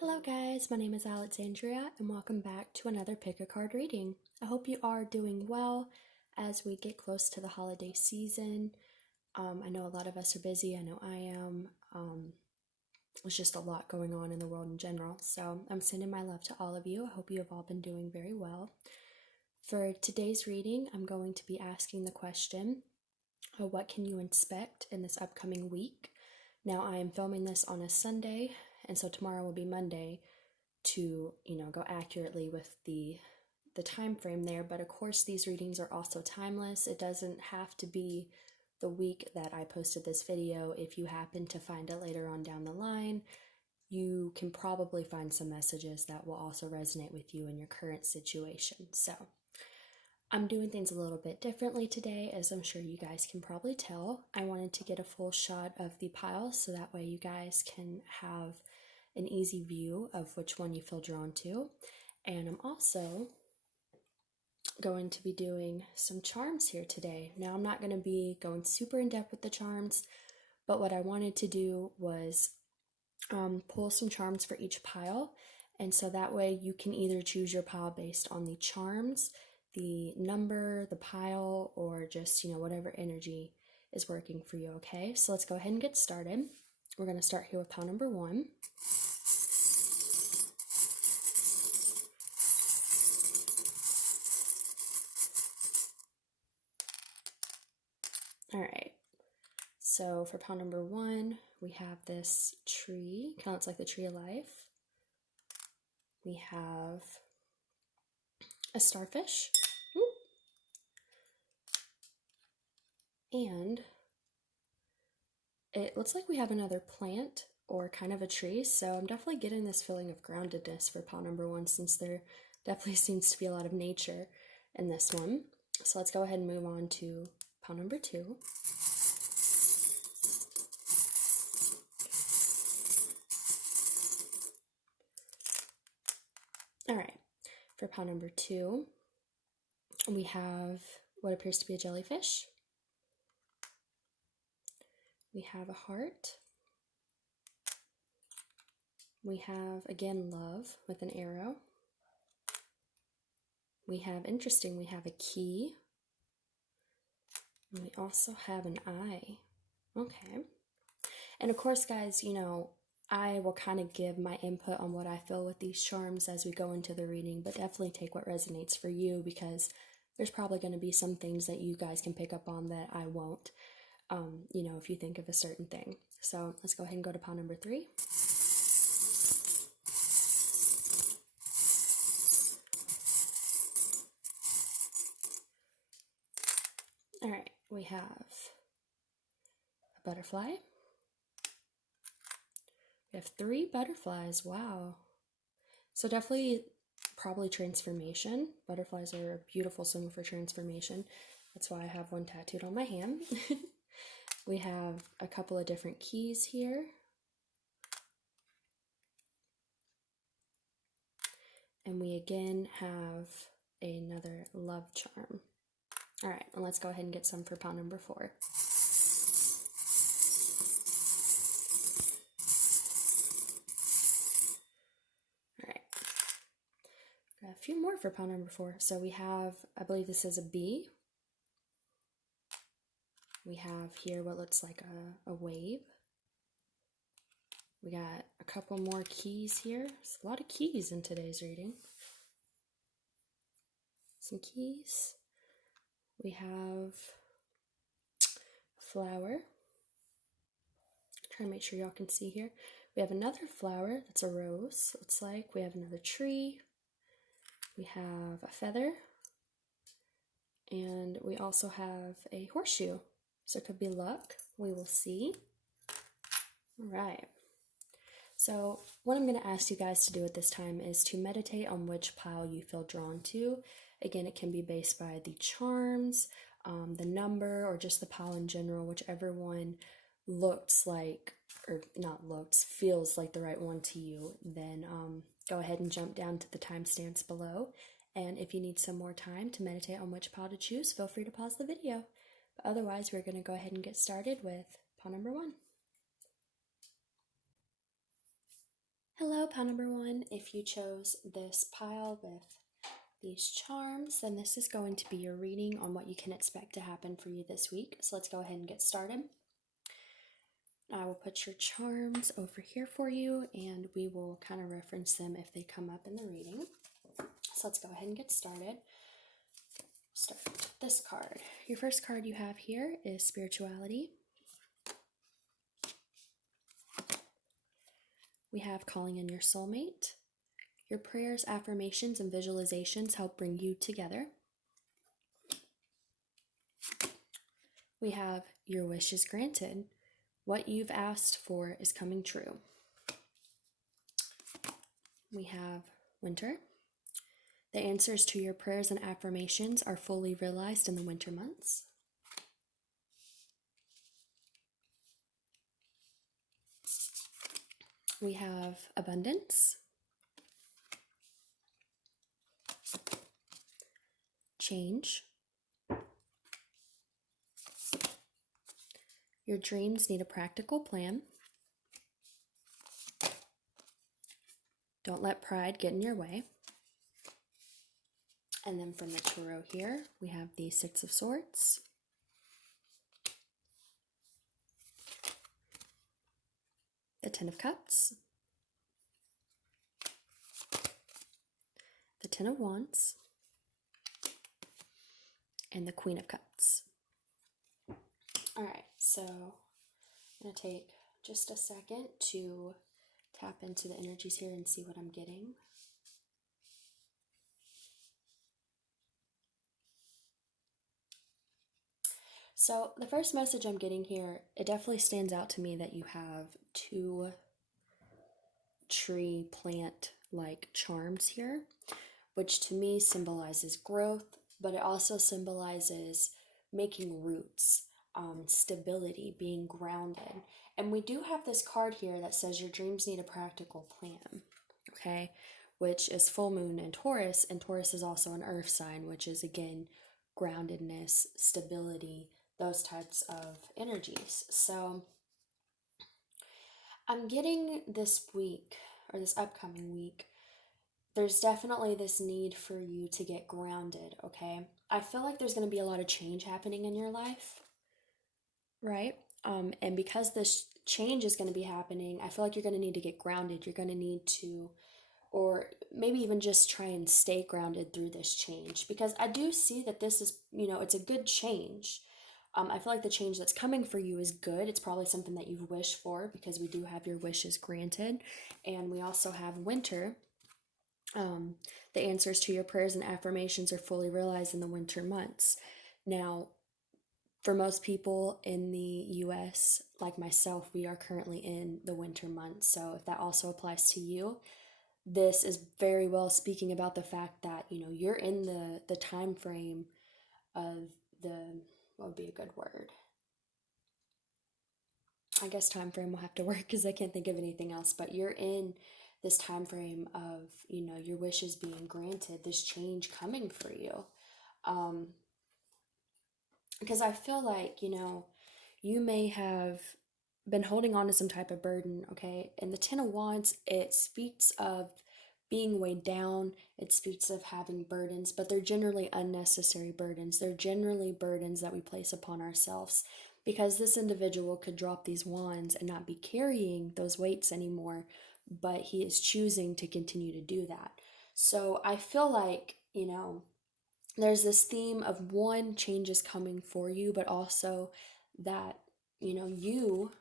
Hello guys, my name is Alexandria and welcome back to another pick a card reading. I hope you are doing well as we get close to the holiday season. I know a lot of us are busy, I know I am. There's just a lot going on in the world in general, so I'm sending my love to all of you. I hope you have all been doing very well. For today's reading, I'm going to be asking the question, what can you expect in this upcoming week? Now I am filming this on a Sunday, and so tomorrow will be Monday to, go accurately with the time frame there. But of course, these readings are also timeless. It doesn't have to be the week that I posted this video. If you happen to find it later on down the line, you can probably find some messages that will also resonate with you in your current situation. So I'm doing things a little bit differently today, as I'm sure you guys can probably tell. I wanted to get a full shot of the pile so that way you guys can have an easy view of which one you feel drawn to. And I'm also going to be doing some charms here today. Now I'm not going to be going super in depth with the charms, but what I wanted to do was pull some charms for each pile, and so that way you can either choose your pile based on the charms, the number, the pile, or just, whatever energy is working for you, okay? So let's go ahead and get started. We're going to start here with pile number 1. All right, so for pile number 1, we have this tree, kind of looks like the tree of life. We have a starfish. And it looks like we have another plant or kind of a tree, so I'm definitely getting this feeling of groundedness for pile number 1, since there definitely seems to be a lot of nature in this one. So let's go ahead and move on to pile number 2. All right, for pile number 2, we have what appears to be a jellyfish. We have a heart. We have, again, love with an arrow. We have, interesting, we have a key. And we also have an eye. Okay. And of course, guys, I will kind of give my input on what I feel with these charms as we go into the reading, but definitely take what resonates for you, because there's probably going to be some things that you guys can pick up on that I won't, if you think of a certain thing. So let's go ahead and go to pile number 3. All right, we have a butterfly. We have 3 butterflies. Wow. So definitely probably transformation. Butterflies are a beautiful symbol for transformation. That's why I have one tattooed on my hand. We have a couple of different keys here. And we again have another love charm. All right, and let's go ahead and get some for pile number 4. few more for pile number 4. So we have, I believe this is a B. We have here what looks like a wave. We got a couple more keys here. There's a lot of keys in today's reading. Some keys. We have flower. Try to make sure y'all can see here. We have another flower, that's a rose, looks like. We have another tree. We have a feather. And we also have a horseshoe. So it could be luck. We will see. All right. So what I'm going to ask you guys to do at this time is to meditate on which pile you feel drawn to. Again, it can be based by the charms, the number, or just the pile in general, whichever one looks like, or not looks, feels like the right one to you. Then go ahead and jump down to the timestamps below. And if you need some more time to meditate on which pile to choose, feel free to pause the video. But otherwise, we're going to go ahead and get started with pile number 1. Hello, pile number 1. If you chose this pile with these charms, then this is going to be your reading on what you can expect to happen for you this week. So let's go ahead and get started. I will put your charms over here for you, and we will kind of reference them if they come up in the reading. So let's go ahead and get started. Start with this card. Your first card you have here is spirituality. We have calling in your soulmate. Your prayers, affirmations, and visualizations help bring you together. We have your wish is granted. What you've asked for is coming true. We have winter. The answers to your prayers and affirmations are fully realized in the winter months. We have abundance, change. Your dreams need a practical plan. Don't let pride get in your way. And then from the tarot here, we have the Six of Swords, the Ten of Cups, the Ten of Wands, and the Queen of Cups. All right, so I'm going to take just a second to tap into the energies here and see what I'm getting. So the first message I'm getting here, it definitely stands out to me that you have 2 tree plant-like charms here, which to me symbolizes growth, but it also symbolizes making roots, stability, being grounded. And we do have this card here that says your dreams need a practical plan, okay? Which is full moon in Taurus, and Taurus is also an earth sign, which is again groundedness, stability, those types of energies. So I'm getting this week, or this upcoming week, there's definitely this need for you to get grounded, okay? I feel like there's going to be a lot of change happening in your life, right? And because this change is going to be happening, I feel like you're going to need to get grounded. You're going to need to, or maybe even just try and stay grounded through this change, because I do see that this is, it's a good change. I feel like the change that's coming for you is good. It's probably something that you've wished for, because we do have your wishes granted. And we also have winter. The answers to your prayers and affirmations are fully realized in the winter months. Now, for most people in the US, like myself, we are currently in the winter months. So if that also applies to you, this is very well speaking about the fact that, you're in the time frame of what would be a good word? I guess time frame will have to work because I can't think of anything else, but you're in this time frame of, your wishes being granted, this change coming for you. Because I feel like, you may have been holding on to some type of burden, okay? And the Ten of Wands, it speaks of being weighed down. It speaks of having burdens, but they're generally unnecessary burdens. They're generally burdens that we place upon ourselves because this individual could drop these wands and not be carrying those weights anymore, but he is choosing to continue to do that. So I feel like, there's this theme of one, change is coming for you, but also that, you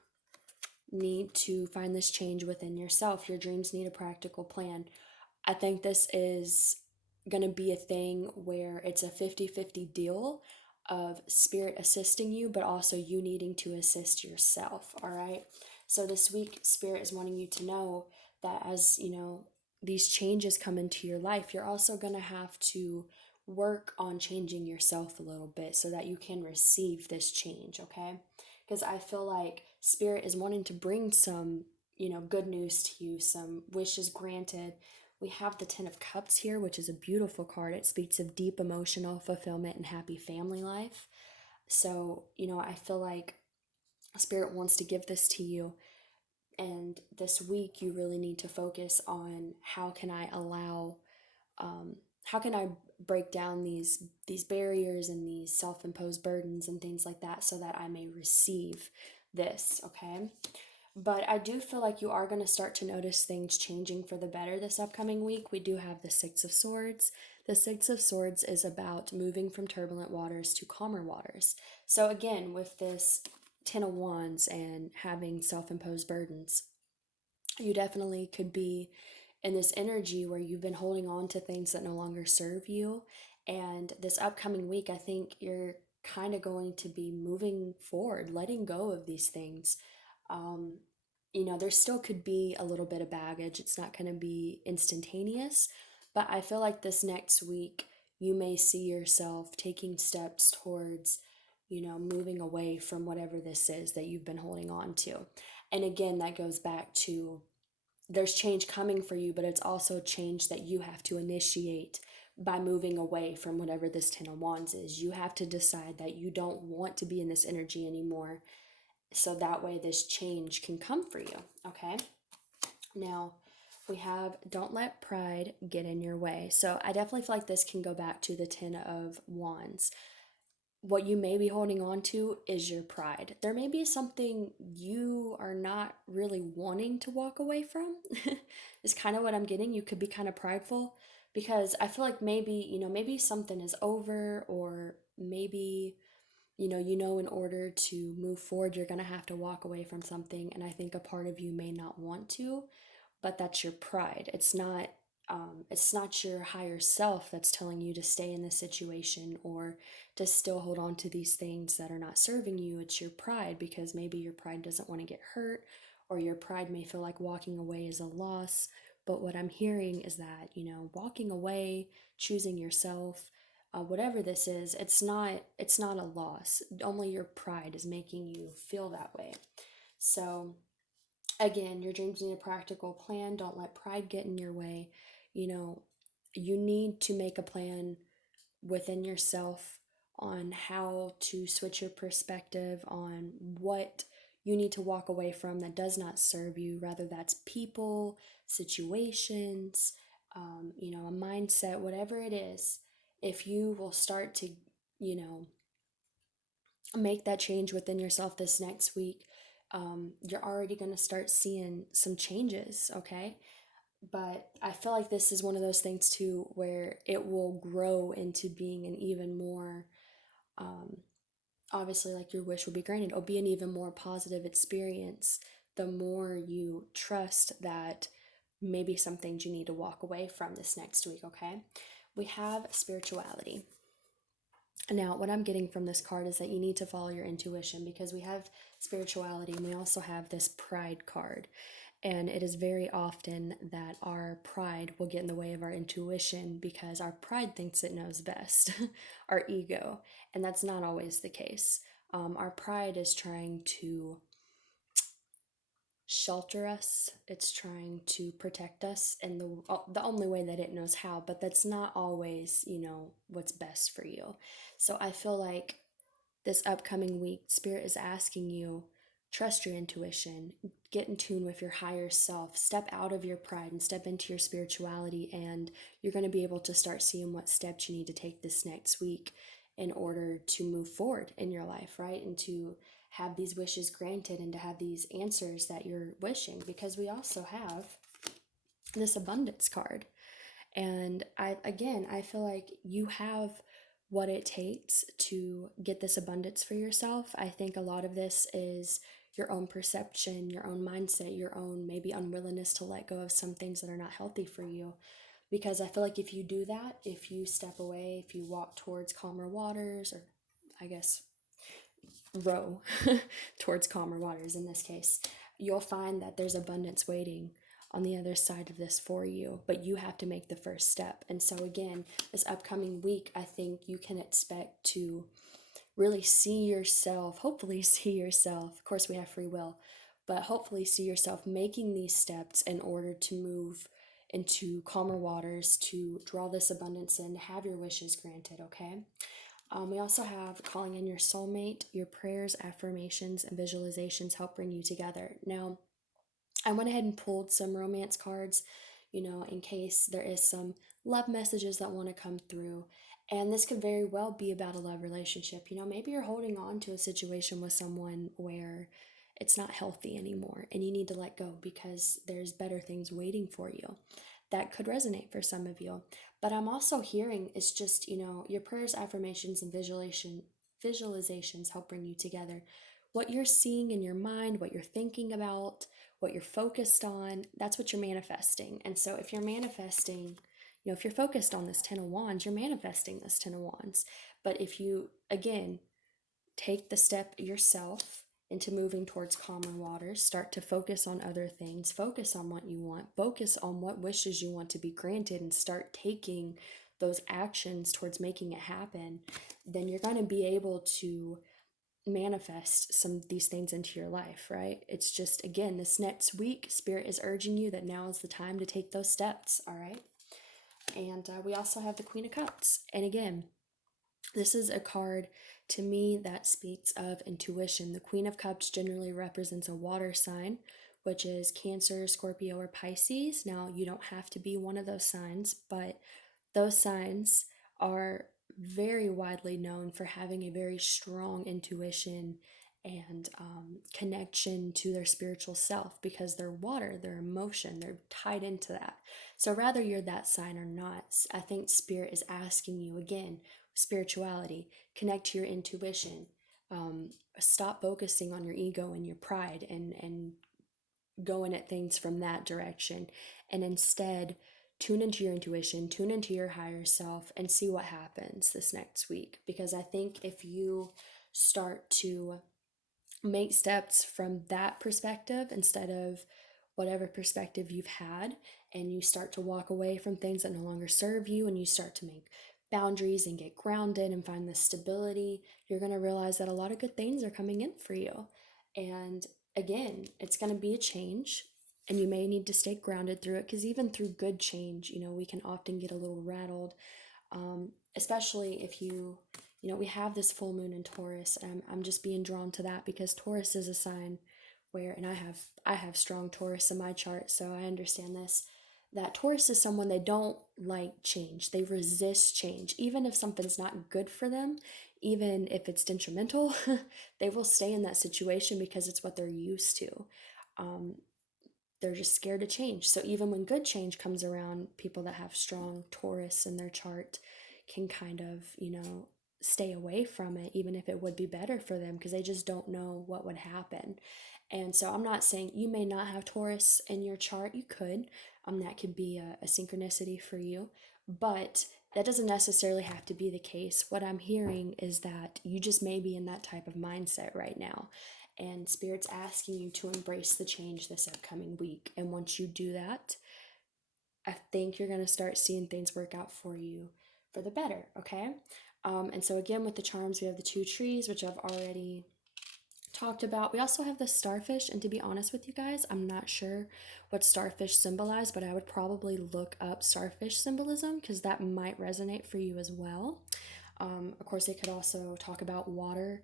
need to find this change within yourself. Your dreams need a practical plan. I think this is going to be a thing where it's a 50-50 deal of spirit assisting you, but also you needing to assist yourself. All right. So this week, spirit is wanting you to know that as these changes come into your life, you're also going to have to work on changing yourself a little bit so that you can receive this change. Okay. Because I feel like spirit is wanting to bring some, good news to you, some wishes granted. We have the Ten of Cups here, which is a beautiful card. It speaks of deep emotional fulfillment and happy family life. So, I feel like Spirit wants to give this to you. And this week, you really need to focus on how can I allow, how can I break down these barriers and these self-imposed burdens and things like that so that I may receive this, okay? But I do feel like you are going to start to notice things changing for the better this upcoming week. We do have the Six of Swords. The Six of Swords is about moving from turbulent waters to calmer waters. So, again, with this Ten of Wands and having self imposed burdens, you definitely could be in this energy where you've been holding on to things that no longer serve you. And this upcoming week, I think you're kind of going to be moving forward, letting go of these things. Um, there still could be a little bit of baggage. It's not going to be instantaneous, but I feel like this next week you may see yourself taking steps towards, moving away from whatever this is that you've been holding on to. And again, that goes back to there's change coming for you, but it's also change that you have to initiate by moving away from whatever this Ten of Wands is. You have to decide that you don't want to be in this energy anymore, so that way this change can come for you, okay? Now, we have don't let pride get in your way. So I definitely feel like this can go back to the Ten of Wands. What you may be holding on to is your pride. There may be something you are not really wanting to walk away from, is kind of what I'm getting. You could be kind of prideful because I feel like maybe something is over, or maybe in order to move forward, you're going to have to walk away from something. And I think a part of you may not want to, but that's your pride. It's not your higher self that's telling you to stay in this situation or to still hold on to these things that are not serving you. It's your pride, because maybe your pride doesn't want to get hurt, or your pride may feel like walking away is a loss. But what I'm hearing is that, walking away, choosing yourself, whatever this is, it's not a loss. Only your pride is making you feel that way. So again, your dreams need a practical plan. Don't let pride get in your way. You know, you need to make a plan within yourself on how to switch your perspective on what you need to walk away from that does not serve you, rather that's people, situations, a mindset, whatever it is. If you will start to, you know, make that change within yourself this next week, you're already going to start seeing some changes, okay? But I feel like this is one of those things too where it will grow into being an even more, um, obviously, like your wish will be granted. It'll be an even more positive experience the more you trust that maybe some things you need to walk away from this next week, okay? We have spirituality. Now, what I'm getting from this card is that you need to follow your intuition, because we have spirituality and we also have this pride card. And it is very often that our pride will get in the way of our intuition because our pride thinks it knows best, our ego. And that's not always the case. Our pride is trying to shelter us, it's trying to protect us in the only way that it knows how, but that's not always, what's best for you. So I feel like this upcoming week, Spirit is asking you, trust your intuition, get in tune with your higher self, step out of your pride and step into your spirituality, and you're going to be able to start seeing what steps you need to take this next week in order to move forward in your life, right? And to have these wishes granted and to have these answers that you're wishing, because we also have this abundance card. And I feel like you have what it takes to get this abundance for yourself. I think a lot of this is your own perception, your own mindset, your own maybe unwillingness to let go of some things that are not healthy for you. Because I feel like if you do that, if you step away, if you walk towards calmer waters, or I guess row towards calmer waters in this case, you'll find that there's abundance waiting on the other side of this for you, but you have to make the first step. And so again, this upcoming week, I think you can expect to really see yourself, hopefully see yourself, of course we have free will, but hopefully see yourself making these steps in order to move into calmer waters, to draw this abundance in, have your wishes granted, okay? We also have calling in your soulmate. Your prayers, affirmations, and visualizations help bring you together. Now, I went ahead and pulled some romance cards, in case there is some love messages that want to come through. And this could very well be about a love relationship. Maybe you're holding on to a situation with someone where it's not healthy anymore and you need to let go because there's better things waiting for you. That could resonate for some of you. But I'm also hearing it's just, your prayers, affirmations, and visualizations help bring you together. What you're seeing in your mind, what you're thinking about, what you're focused on, that's what you're manifesting. And so if you're manifesting, if you're focused on this 10 of Wands, you're manifesting this 10 of Wands. But if you, again, take the step yourself into moving towards calmer waters, start to focus on other things, focus on what you want, focus on what wishes you want to be granted, and start taking those actions towards making it happen, then you're going to be able to manifest some of these things into your life, right? It's just, again, this next week, Spirit is urging you that now is the time to take those steps, all right? And we also have the Queen of Cups. And again, this is a card to me that speaks of intuition. The Queen of Cups generally represents a water sign, which is Cancer, Scorpio, or Pisces. Now, you don't have to be one of those signs, but those signs are very widely known for having a very strong intuition and connection to their spiritual self because they're water, their emotion, they're tied into that. So, rather you're that sign or not, I think Spirit is asking you again, spirituality, connect to your intuition, stop focusing on your ego and your pride and going at things from that direction, and instead tune into your intuition, tune into your higher self, and see what happens this next week. Because I think if you start to make steps from that perspective instead of whatever perspective you've had, and you start to walk away from things that no longer serve you, and you start to make boundaries and get grounded and find the stability, you're going to realize that a lot of good things are coming in for you. And again, it's going to be a change, and you may need to stay grounded through it, because even through good change, we can often get a little rattled, especially if we have this full moon in Taurus, and I'm just being drawn to that because Taurus is a sign where, and I have strong Taurus in my chart, so I understand this, that Taurus is someone, they don't like change. They resist change. Even if something's not good for them, even if it's detrimental, they will stay in that situation because it's what they're used to. They're just scared to change. So even when good change comes around, people that have strong Taurus in their chart can kind of, stay away from it, even if it would be better for them, because they just don't know what would happen. And so I'm not saying you may not have Taurus in your chart. You could. That could be a synchronicity for you. But that doesn't necessarily have to be the case. What I'm hearing is that you just may be in that type of mindset right now. And Spirit's asking you to embrace the change this upcoming week. And once you do that, I think you're going to start seeing things work out for you for the better, okay? And so again, with the charms, we have the 2 trees, which I've already talked about. We also have the starfish, and to be honest with you guys, I'm not sure what starfish symbolize, but I would probably look up starfish symbolism because that might resonate for you as well. Of course, they could also talk about water.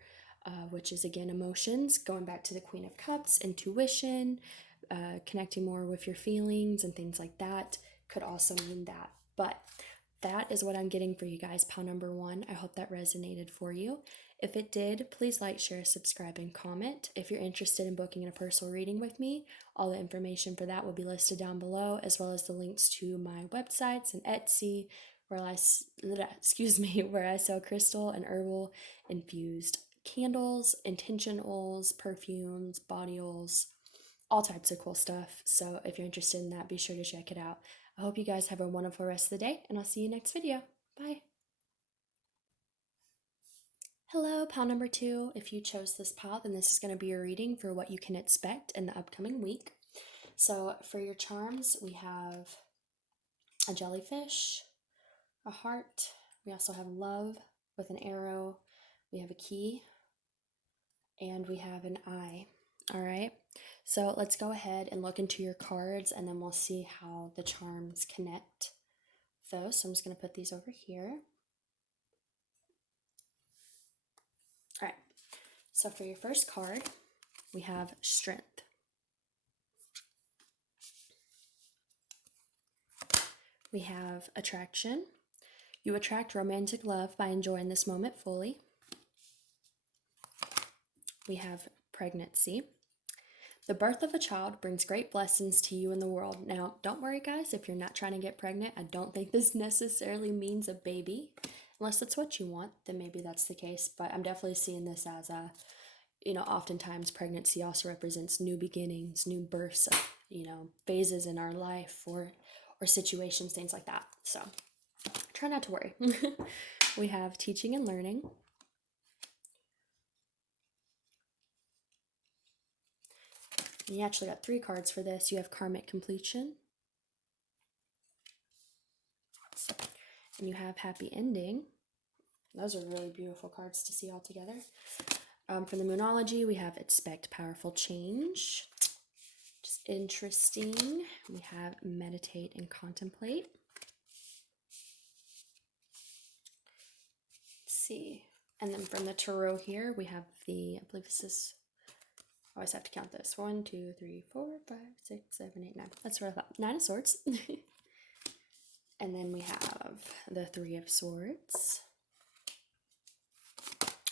which is again emotions, going back to the Queen of Cups, intuition, connecting more with your feelings and things like that could also mean that. But that is what I'm getting for you guys, pile number 1. I hope that resonated for you. If it did, please like, share, subscribe, and comment. If you're interested in booking a personal reading with me, all the information for that will be listed down below, as well as the links to my websites and Etsy, where where I sell crystal and herbal infused candles, intention oils, perfumes, body oils, all types of cool stuff. So if you're interested in that, be sure to check it out. I hope you guys have a wonderful rest of the day, and I'll see you next video. Bye. Hello, pile number 2. If you chose this pile, then this is going to be your reading for what you can expect in the upcoming week. So for your charms, we have a jellyfish, a heart. We also have love with an arrow. We have a key, and we have an eye. All right, so let's go ahead and look into your cards, and then we'll see how the charms connect those. So I'm just going to put these over here. All right, so for your first card, we have strength. We have attraction. You attract romantic love by enjoying this moment fully. We have pregnancy. The birth of a child brings great blessings to you and the world. Now, don't worry, guys, if you're not trying to get pregnant. I don't think this necessarily means a baby. Unless that's what you want, then maybe that's the case. But I'm definitely seeing this as oftentimes pregnancy also represents new beginnings, new births, phases in our life or situations, things like that. So try not to worry. We have teaching and learning. And you actually got 3 cards for this. You have karmic completion. And you have happy ending. Those are really beautiful cards to see all together. For the Moonology, we have expect powerful change. Just interesting. We have meditate and contemplate. Let's see. And then from the Tarot here, we have I believe this is, I always have to count this. 1, 2, 3, 4, 5, 6, 7, 8, 9. That's what I thought. 9 of Swords. And then we have the 3 of Swords.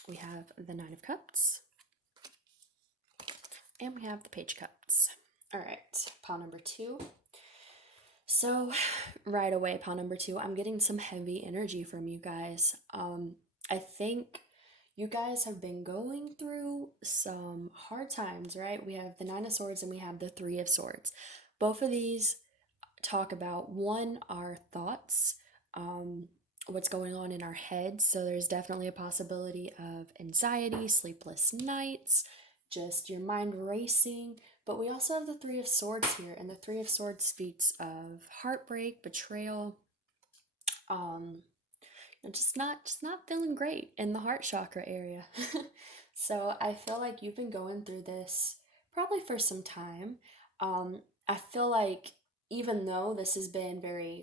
We have the 9 of Cups. And we have the Page of Cups. All right, pile number 2. So right away, pile number 2, I'm getting some heavy energy from you guys. I think you guys have been going through some hard times, right? We have the 9 of Swords and we have the 3 of Swords. Both of these talk about, one, our thoughts, what's going on in our heads. So there's definitely a possibility of anxiety, sleepless nights, just your mind racing. But we also have the 3 of Swords here, and the 3 of Swords speaks of heartbreak, betrayal, just not feeling great in the heart chakra area. So I feel like you've been going through this probably for some time. I feel like even though this has been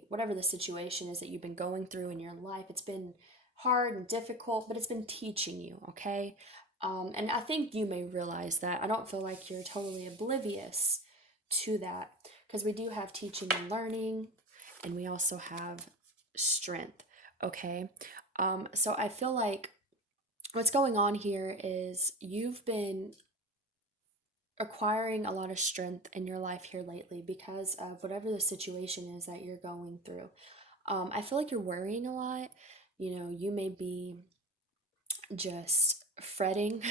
whatever the situation is that you've been going through in your life, it's been hard and difficult, but it's been teaching you, okay? And I think you may realize that. I don't feel like you're totally oblivious to that, because we do have teaching and learning, and we also have strength, okay? So I feel like what's going on here is you've been acquiring a lot of strength in your life here lately because of whatever the situation is that you're going through. I feel like you're worrying a lot. You may be just fretting.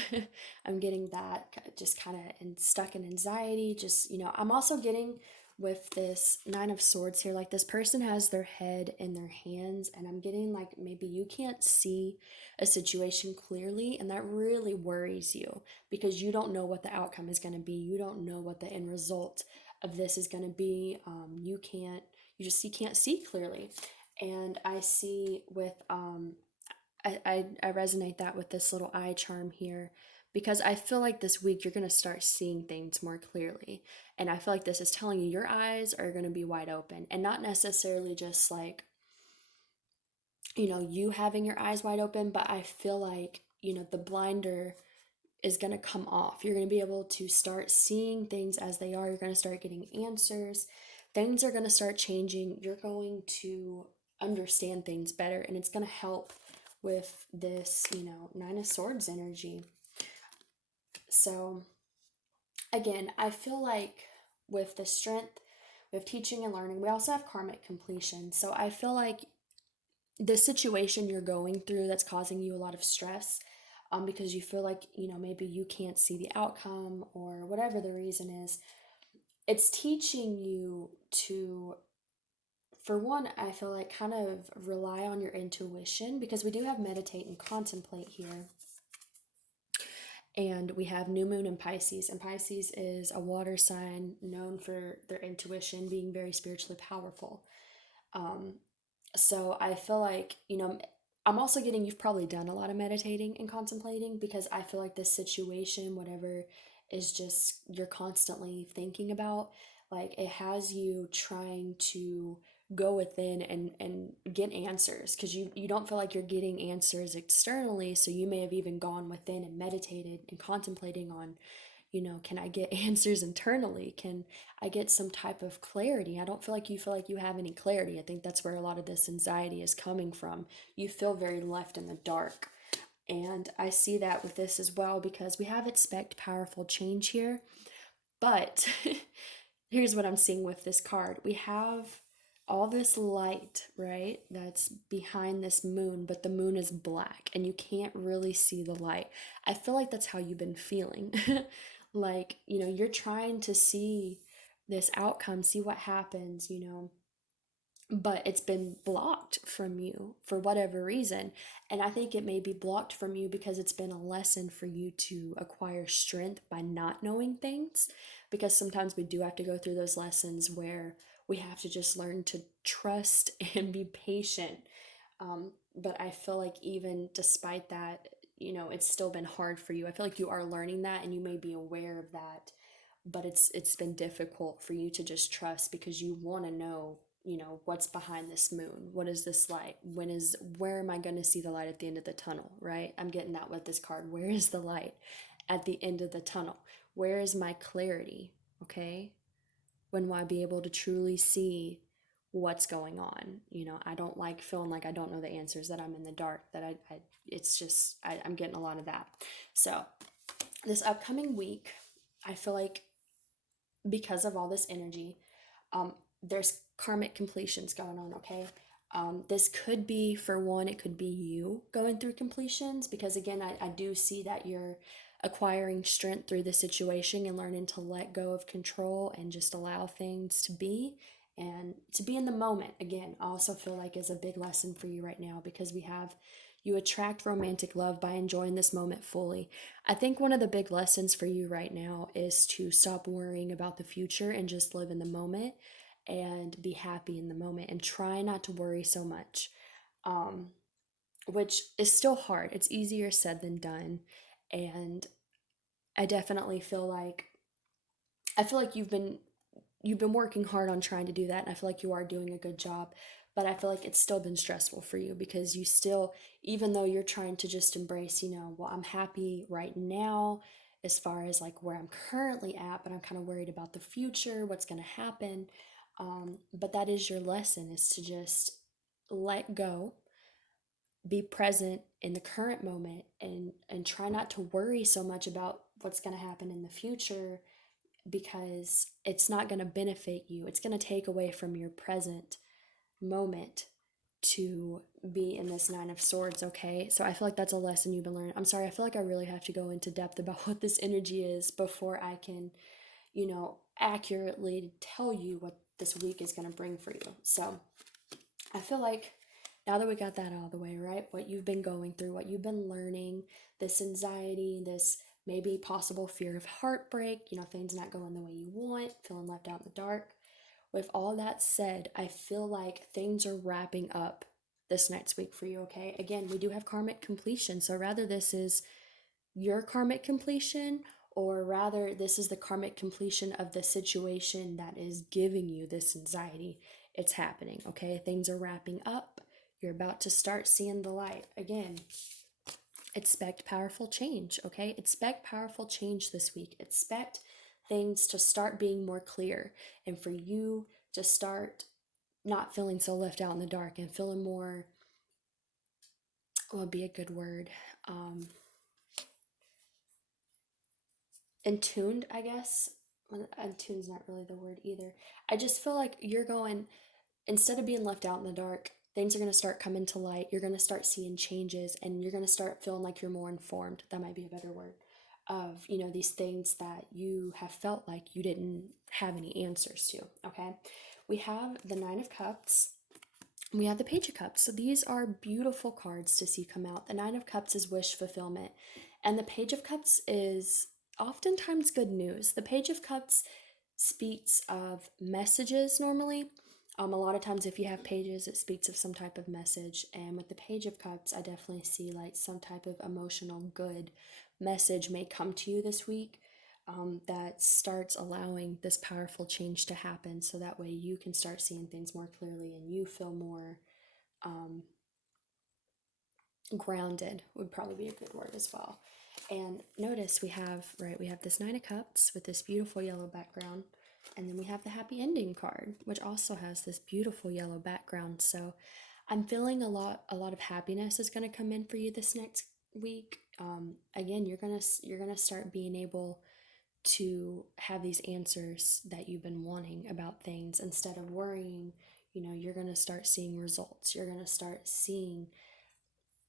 I'm getting that, just kind of stuck in anxiety. Just, I'm also getting with this 9 of Swords here, like this person has their head in their hands, and I'm getting like maybe you can't see a situation clearly, and that really worries you because you don't know what the outcome is going to be. You don't know what the end result of this is going to be. You can't see clearly. And I see with I resonate that with this little eye charm here, because I feel like this week you're going to start seeing things more clearly. And I feel like this is telling you your eyes are going to be wide open, and not necessarily just like, you having your eyes wide open, but I feel like, the blinder is going to come off. You're going to be able to start seeing things as they are. You're going to start getting answers. Things are going to start changing. You're going to understand things better, and it's going to help with this, Nine of Swords energy. So, again, I feel like with the strength, with teaching and learning, we also have karmic completion. So, I feel like the situation you're going through that's causing you a lot of stress, because you feel like, maybe you can't see the outcome or whatever the reason is, it's teaching you to, for one, I feel like kind of rely on your intuition, because we do have meditate and contemplate here. And we have new moon in Pisces, and Pisces is a water sign known for their intuition being very spiritually powerful. Um, so I feel like, I'm also getting you've probably done a lot of meditating and contemplating, because I feel like this situation, whatever is just you're constantly thinking about, like it has you trying to go within and get answers, because you don't feel like you're getting answers externally, so you may have even gone within and meditated and contemplating on, can I get answers internally? Can I get some type of clarity? I don't feel like you have any clarity. I think that's where a lot of this anxiety is coming from. You feel very left in the dark. And I see that with this as well, because we have expect powerful change here. But here's what I'm seeing with this card. We have all this light, right? That's behind this moon, but the moon is black and you can't really see the light. I feel like that's how you've been feeling. Like, you're trying to see this outcome, see what happens, but it's been blocked from you for whatever reason. And I think it may be blocked from you because it's been a lesson for you to acquire strength by not knowing things. Because sometimes we do have to go through those lessons where we have to just learn to trust and be patient. But I feel like even despite that, it's still been hard for you. I feel like you are learning that and you may be aware of that, but it's been difficult for you to just trust, because you want to know, what's behind this moon. What is this light? Where am I going to see the light at the end of the tunnel, right? I'm getting that with this card. Where is the light at the end of the tunnel? Where is my clarity? Okay? When will I be able to truly see what's going on? I don't like feeling like I don't know the answers, that I'm in the dark, that it's just, I'm getting a lot of that. So this upcoming week, I feel like because of all this energy, there's karmic completions going on, okay? This could be, for one, it could be you going through completions, because again, I do see that you're acquiring strength through the situation and learning to let go of control and just allow things to be and to be in the moment. Again, I also feel like is a big lesson for you right now, because we have you attract romantic love by enjoying this moment fully. I think one of the big lessons for you right now is to stop worrying about the future and just live in the moment and be happy in the moment and try not to worry so much, um, which is still hard. It's easier said than done. And I definitely I feel like you've been working hard on trying to do that, and I feel like you are doing a good job, but I feel like it's still been stressful for you, because you still, even though you're trying to just embrace, well, I'm happy right now as far as like where I'm currently at, but I'm kind of worried about the future, what's going to happen. But that is your lesson, is to just let go, be present in the current moment, and try not to worry so much about what's going to happen in the future, because it's not going to benefit you. It's going to take away from your present moment to be in this Nine of Swords, okay? So I feel like that's a lesson you've been learning. I'm sorry, I feel like I really have to go into depth about what this energy is before I can, accurately tell you what this week is going to bring for you. So I feel like now that we got that out of the way, right? What you've been going through, what you've been learning, this anxiety, this maybe possible fear of heartbreak, things not going the way you want, feeling left out in the dark. With all that said, I feel like things are wrapping up this next week for you, okay? Again, we do have karmic completion. So rather this is your karmic completion, or rather this is the karmic completion of the situation that is giving you this anxiety. It's happening, okay? Things are wrapping up. You're about to start seeing the light. Again, Expect powerful change, okay? Expect powerful change this week. Expect things to start being more clear and for you to start not feeling so left out in the dark and feeling more, what would be a good word? In tuned, I guess. Well, tuned's not really the word either. I just feel like you're going, instead of being left out in the dark, things are going to start coming to light. You're going to start seeing changes and you're going to start feeling like you're more informed. That might be a better word. Of, these things that you have felt like you didn't have any answers to. Okay. We have the Nine of Cups. We have the Page of Cups. So these are beautiful cards to see come out. The Nine of Cups is wish fulfillment, and the Page of Cups is oftentimes good news. The Page of Cups speaks of messages normally. A lot of times, if you have pages, it speaks of some type of message. And with the Page of Cups, I definitely see like some type of emotional good message may come to you this week, that starts allowing this powerful change to happen. So that way you can start seeing things more clearly and you feel more um, grounded, would probably be a good word as well. And notice we have this Nine of Cups with this beautiful yellow background. And then we have the Happy Ending card, which also has this beautiful yellow background. So I'm feeling a lot of happiness is going to come in for you this next week. Again, you're gonna start being able to have these answers that you've been wanting about things instead of worrying. You're going to start seeing results. You're going to start seeing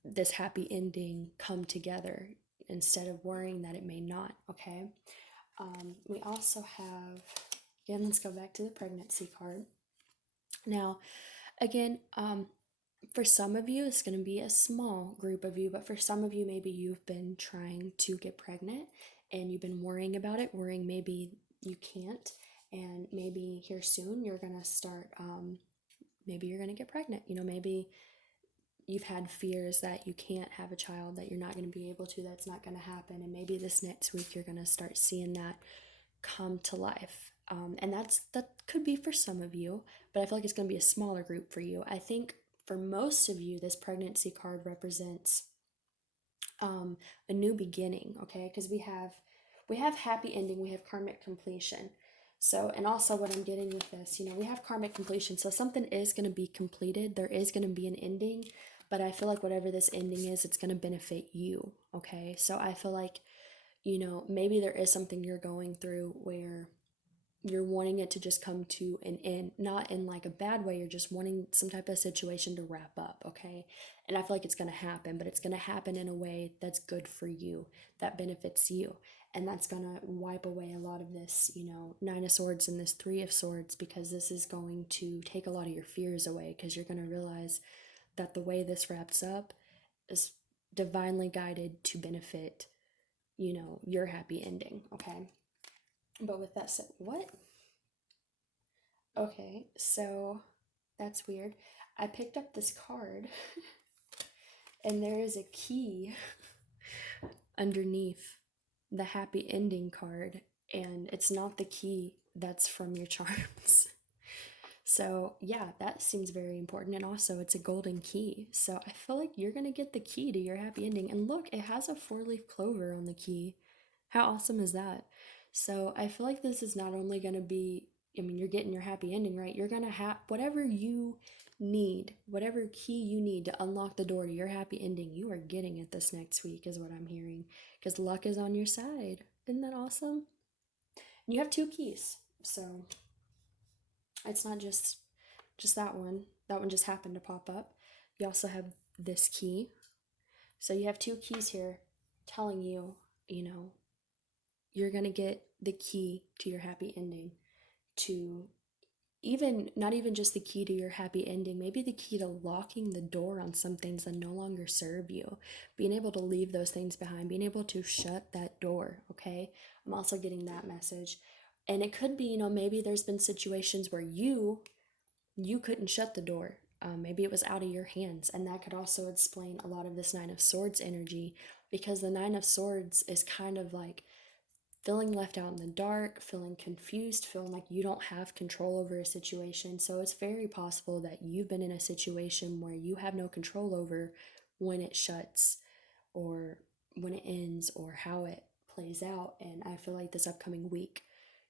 this happy ending come together instead of worrying that it may not. Okay. We also have, again, let's go back to the pregnancy card. Now, again, for some of you, it's going to be a small group of you, but for some of you, maybe you've been trying to get pregnant and you've been worrying about it, worrying maybe you can't, and maybe here soon you're going to start, maybe you're going to get pregnant. Maybe you've had fears that you can't have a child, that you're not going to be able to, that's not going to happen, and maybe this next week you're going to start seeing that come to life. And that could be for some of you, but I feel like it's going to be a smaller group for you. I think for most of you, this pregnancy card represents a new beginning. Okay, because we have happy ending, we have karmic completion. So, and also what I'm getting with this, we have karmic completion. So something is going to be completed. There is going to be an ending, but I feel like whatever this ending is, it's going to benefit you. Okay, so I feel like maybe there is something you're going through where you're wanting it to just come to an end, not in like a bad way. You're just wanting some type of situation to wrap up, okay? And I feel like it's going to happen, but it's going to happen in a way that's good for you, that benefits you. And that's going to wipe away a lot of this, Nine of Swords and this Three of Swords, because this is going to take a lot of your fears away, because you're going to realize that the way this wraps up is divinely guided to benefit, your happy ending, okay? But with that said, what? Okay, so that's weird. I picked up this card and there is a key underneath the happy ending card, and it's not the key that's from your charms. So, yeah, that seems very important. And also, it's a golden key. So, I feel like you're going to get the key to your happy ending. And look, it has a 4-leaf clover on the key. How awesome is that? So, I feel like this is not only going to be, you're getting your happy ending, right? You're going to have whatever you need, whatever key you need to unlock the door to your happy ending, you are getting it this next week, is what I'm hearing. Because luck is on your side. Isn't that awesome? And you have 2 keys. So, it's not just that one. That one just happened to pop up. You also have this key. So you have 2 keys here telling you, you're going to get the key to your happy ending, to even not even just the key to your happy ending, maybe the key to locking the door on some things that no longer serve you, being able to leave those things behind, being able to shut that door. Okay, I'm also getting that message. And it could be, maybe there's been situations where you couldn't shut the door. Maybe it was out of your hands, and that could also explain a lot of this Nine of Swords energy, because the Nine of Swords is kind of like feeling left out in the dark, feeling confused, feeling like you don't have control over a situation. So it's very possible that you've been in a situation where you have no control over when it shuts or when it ends or how it plays out. And I feel like this upcoming week,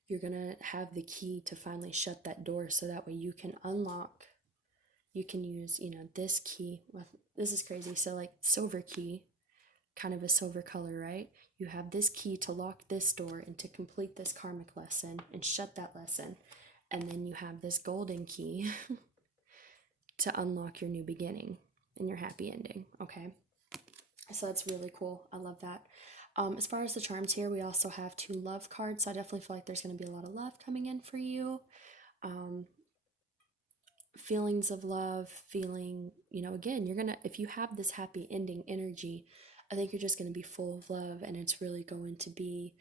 you're gonna have the key to finally shut that door so that way you can unlock. You can use, this key. This is crazy. So, like, silver key, kind of a silver color, right? You have this key to lock this door and to complete this karmic lesson and shut that lesson. And then you have this golden key to unlock your new beginning and your happy ending, okay? So that's really cool. I love that. As far as the charms here, we also have 2 love cards. So I definitely feel like there's going to be a lot of love coming in for you. Feelings of love, feeling, again, you're going to, if you have this happy ending energy, I think you're just going to be full of love, and it's really going to be,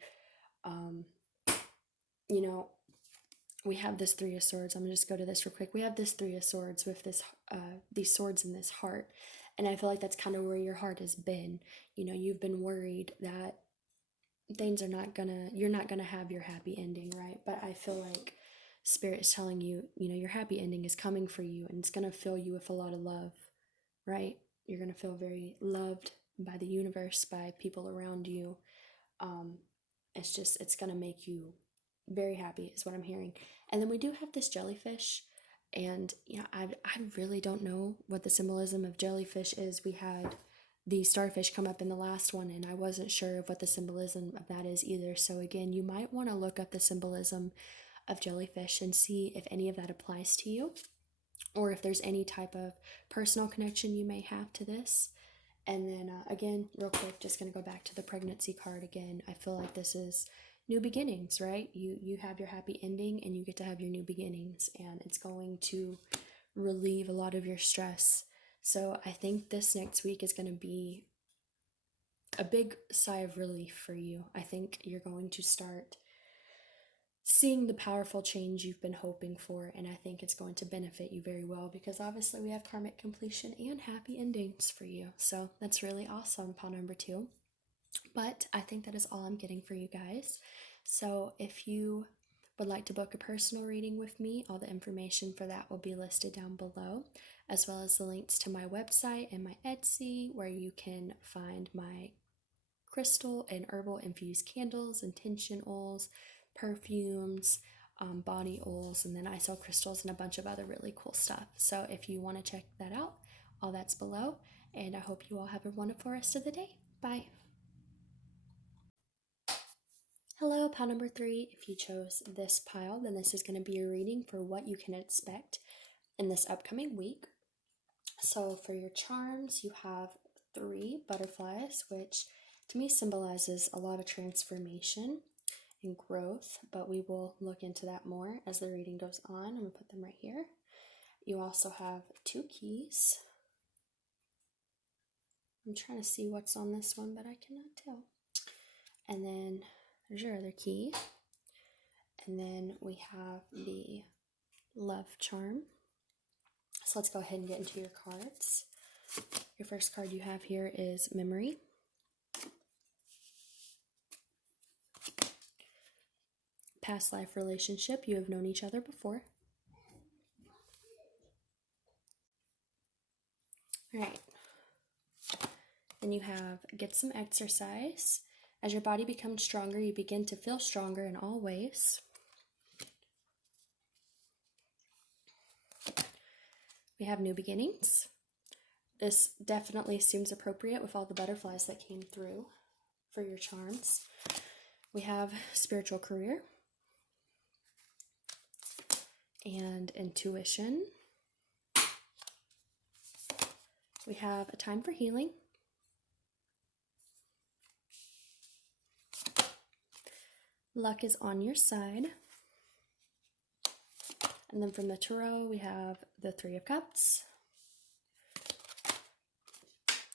we have this 3 of Swords. I'm going to just go to this real quick. We have this 3 of Swords with this, these swords in this heart. And I feel like that's kind of where your heart has been. You've been worried that things are you're not gonna have your happy ending, right? But I feel like Spirit is telling you, your happy ending is coming for you, and it's gonna fill you with a lot of love, right? You're gonna feel very loved by the universe, by people around you. It's gonna make you very happy, is what I'm hearing. And then we do have this jellyfish. And I really don't know what the symbolism of jellyfish is. We had the starfish come up in the last one, and I wasn't sure of what the symbolism of that is either. So again, you might want to look up the symbolism of jellyfish and see if any of that applies to you, or if there's any type of personal connection you may have to this. And then again, real quick, just going to go back to the pregnancy card again. I feel like this is new beginnings, right? You have your happy ending, and you get to have your new beginnings, and it's going to relieve a lot of your stress. So I think this next week is going to be a big sigh of relief for you. I think you're going to start seeing the powerful change you've been hoping for, and I think it's going to benefit you very well, because obviously we have karmic completion and happy endings for you. So that's really awesome, pile number 2. But I think that is all I'm getting for you guys. So if you would like to book a personal reading with me, all the information for that will be listed down below, as well as the links to my website and my Etsy, where you can find my crystal and herbal infused candles, intention oils, perfumes, body oils, and then I sell crystals and a bunch of other really cool stuff. So if you want to check that out, all that's below, and I hope you all have a wonderful rest of the day. Bye. Hello, pile number 3. If you chose this pile, then this is going to be a reading for what you can expect in this upcoming week. So for your charms, you have 3 butterflies, which to me symbolizes a lot of transformation and growth, but we will look into that more as the reading goes on. I'm going to put them right here. You also have 2 keys. I'm trying to see what's on this one, but I cannot tell. And then there's your other key. And then we have the love charm. So let's go ahead and get into your cards. Your first card you have here is memory. Past life relationship. You have known each other before. All right. Then you have get some exercise. As your body becomes stronger, you begin to feel stronger in all ways. We have new beginnings. This definitely seems appropriate with all the butterflies that came through for your charms. We have spiritual career and intuition. We have a time for healing. Luck is on your side. And then from the tarot, we have the 3 of Cups,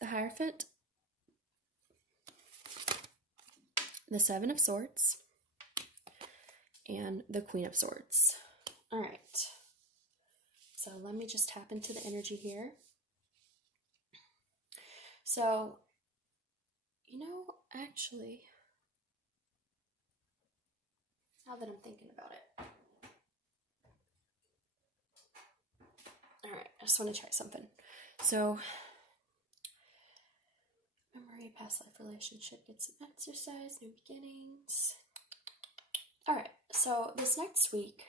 the Hierophant, the 7 of Swords, and the Queen of Swords. All right. So let me just tap into the energy here. So, actually, now that I'm thinking about it. All right, I just want to try something. So, memory, Alright, past life relationship, get some exercise, new beginnings. Alright, so this next week,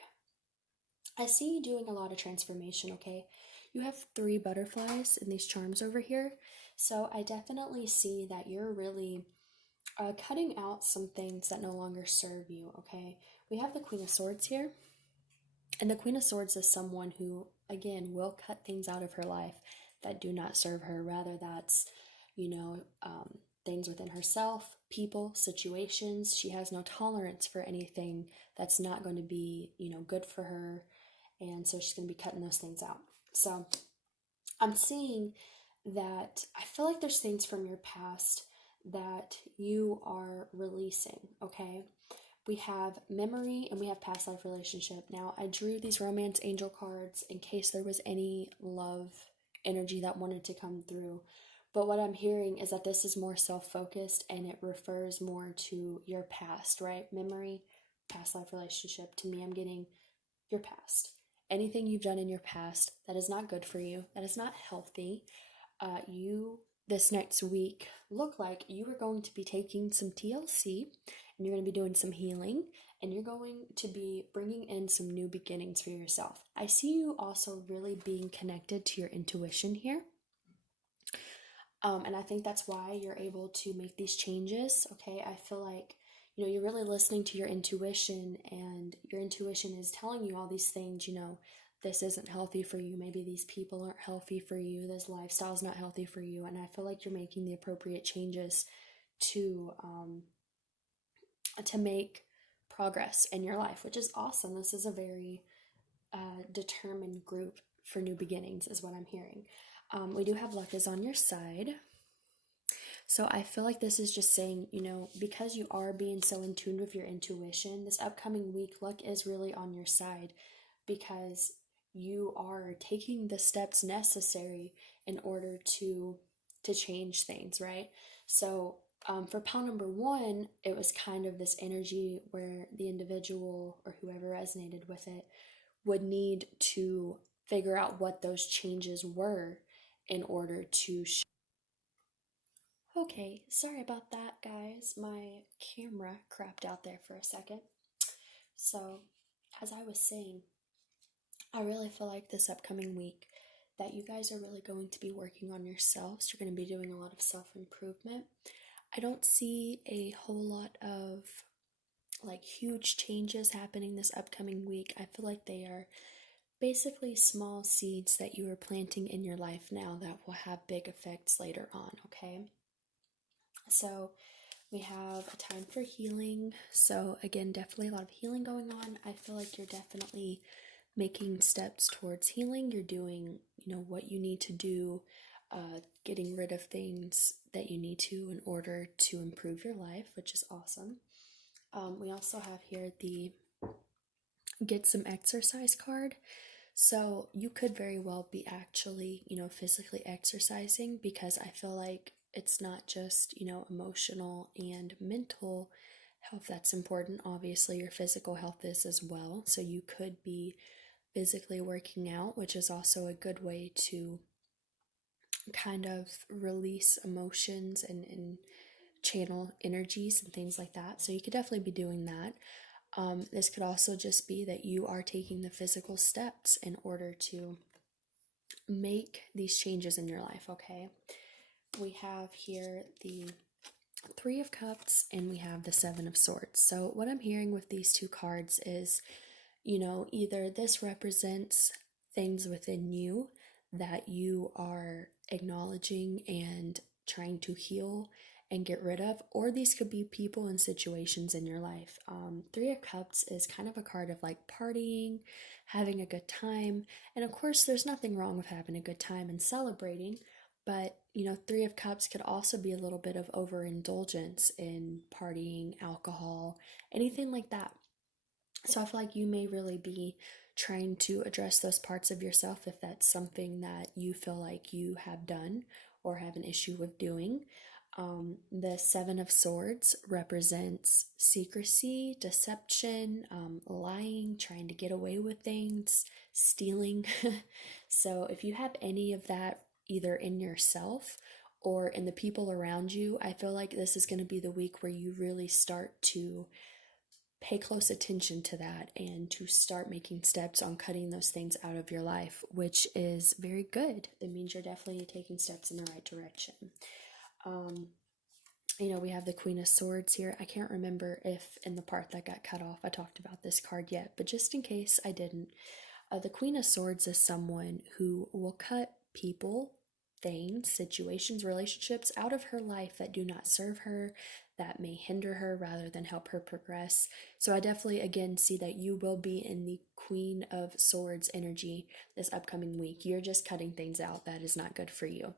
I see you doing a lot of transformation, okay? You have 3 butterflies in these charms over here. So I definitely see that you're really cutting out some things that no longer serve you, okay? We have the Queen of Swords here. And the Queen of Swords is someone who, again, will cut things out of her life that do not serve her. Rather, that's, things within herself, people, situations. She has no tolerance for anything that's not going to be, good for her. And so she's going to be cutting those things out. So I'm seeing that I feel like there's things from your past that you are releasing, okay? We have memory and we have past life relationship. Now, I drew these romance angel cards in case there was any love energy that wanted to come through. But what I'm hearing is that this is more self-focused and it refers more to your past, right? Memory, past life relationship. To me, I'm getting your past. Anything you've done in your past that is not good for you, that is not healthy, you this next week look like you are going to be taking some TLC and you're going to be doing some healing and you're going to be bringing in some new beginnings for yourself. I see you also really being connected to your intuition here. And I think that's why you're able to make these changes, okay? I feel like, you're really listening to your intuition and your intuition is telling you all these things, this isn't healthy for you. Maybe these people aren't healthy for you. This lifestyle's not healthy for you. And I feel like you're making the appropriate changes to make progress in your life, which is awesome. This is a very determined group for new beginnings is what I'm hearing. We do have luck is on your side. So I feel like this is just saying, because you are being so in tune with your intuition, this upcoming week, luck is really on your side because you are taking the steps necessary in order to change things, right? So for pile number 1, it was kind of this energy where the individual or whoever resonated with it would need to figure out what those changes were in order to Okay, sorry about that, guys. My camera crapped out there for a second. So, as I was saying, I really feel like this upcoming week that you guys are really going to be working on yourselves. You're going to be doing a lot of self-improvement. I don't see a whole lot of huge changes happening this upcoming week. I feel like they are basically small seeds that you are planting in your life now that will have big effects later on, okay? So we have a time for healing. So again, definitely a lot of healing going on. I feel like you're definitely making steps towards healing. You're doing, what you need to do, getting rid of things that you need to in order to improve your life, which is awesome. We also have here the get some exercise card. So you could very well be actually, physically exercising because I feel like it's not just, emotional and mental health that's important. Obviously, your physical health is as well. So you could be physically working out, which is also a good way to kind of release emotions and channel energies and things like that. So you could definitely be doing that. This could also just be that you are taking the physical steps in order to make these changes in your life, okay? We have here the 3 of Cups and we have the 7 of Swords. So what I'm hearing with these 2 cards is, either this represents things within you that you are acknowledging and trying to heal and get rid of, or these could be people and situations in your life. 3 of Cups is kind of a card of partying, having a good time, and of course there's nothing wrong with having a good time and celebrating, but 3 of Cups could also be a little bit of overindulgence in partying, alcohol, anything like that. So I feel like you may really be trying to address those parts of yourself if that's something that you feel like you have done or have an issue with doing. The 7 of Swords represents secrecy, deception, lying, trying to get away with things, stealing. So if you have any of that either in yourself or in the people around you, I feel like this is going to be the week where you really start to pay close attention to that and to start making steps on cutting those things out of your life, which is very good. It means you're definitely taking steps in the right direction. Um, we have the Queen of Swords here. I can't remember if in the part that got cut off I talked about this card yet, but just in case I didn't, the Queen of Swords is someone who will cut people, things, situations, relationships out of her life that do not serve her, that may hinder her rather than help her progress. So I definitely, again, see that you will be in the Queen of Swords energy this upcoming week. You're just cutting things out that is not good for you.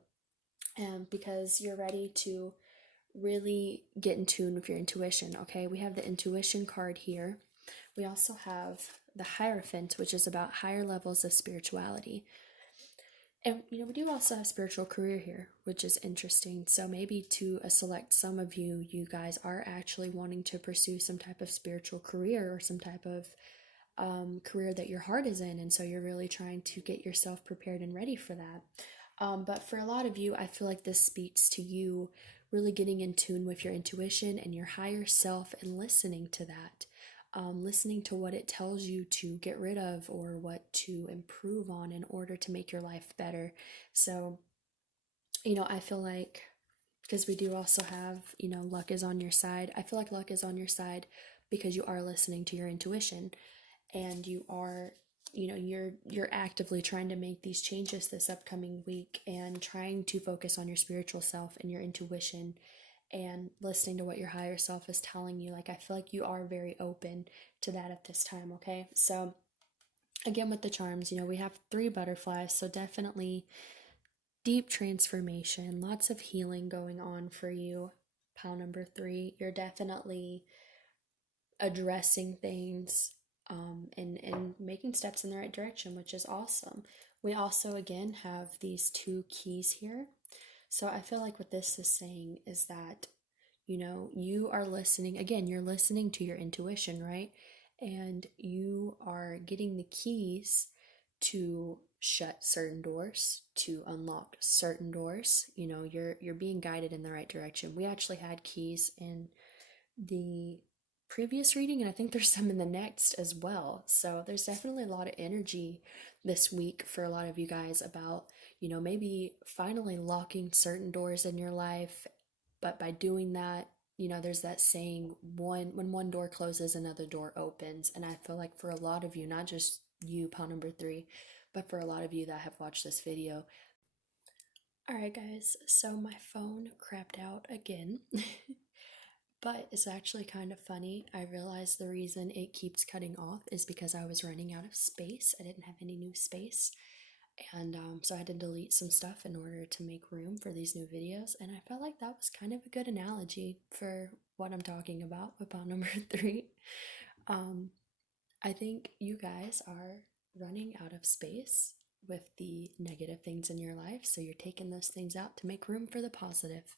Because you're ready to really get in tune with your intuition, okay? We have the intuition card here. We also have the Hierophant, which is about higher levels of spirituality. And, we do also have spiritual career here, which is interesting. So maybe to select some of you, you guys are actually wanting to pursue some type of spiritual career or some type of career that your heart is in. And so you're really trying to get yourself prepared and ready for that. But for a lot of you, I feel like this speaks to you really getting in tune with your intuition and your higher self and listening to that. Listening to what it tells you to get rid of or what to improve on in order to make your life better. So, I feel like, because we do also have, luck is on your side. I feel like luck is on your side because you are listening to your intuition and you are, you're actively trying to make these changes this upcoming week and trying to focus on your spiritual self and your intuition and listening to what your higher self is telling you. Like, I feel like you are very open to that at this time, okay? So, again, with the charms, we have 3 butterflies, so definitely deep transformation, lots of healing going on for you. Pile number 3, you're definitely addressing things and making steps in the right direction, which is awesome. We also, again, have these 2 keys here. So I feel like what this is saying is that, you are listening. Again, you're listening to your intuition, right? And you are getting the keys to shut certain doors, to unlock certain doors. You're being guided in the right direction. We actually had keys in the previous reading, and I think there's some in the next as well. So there's definitely a lot of energy this week for a lot of you guys about, maybe finally locking certain doors in your life. But by doing that, there's that saying, when one door closes, another door opens. And I feel like for a lot of you, not just you, pile number 3, but for a lot of you that have watched this video. Alright guys, so my phone crapped out again. But it's actually kind of funny. I realized the reason it keeps cutting off is because I was running out of space. I didn't have any new space. And so I had to delete some stuff in order to make room for these new videos. And I felt like that was kind of a good analogy for what I'm talking about with pile number 3. I think you guys are running out of space with the negative things in your life. So you're taking those things out to make room for the positive.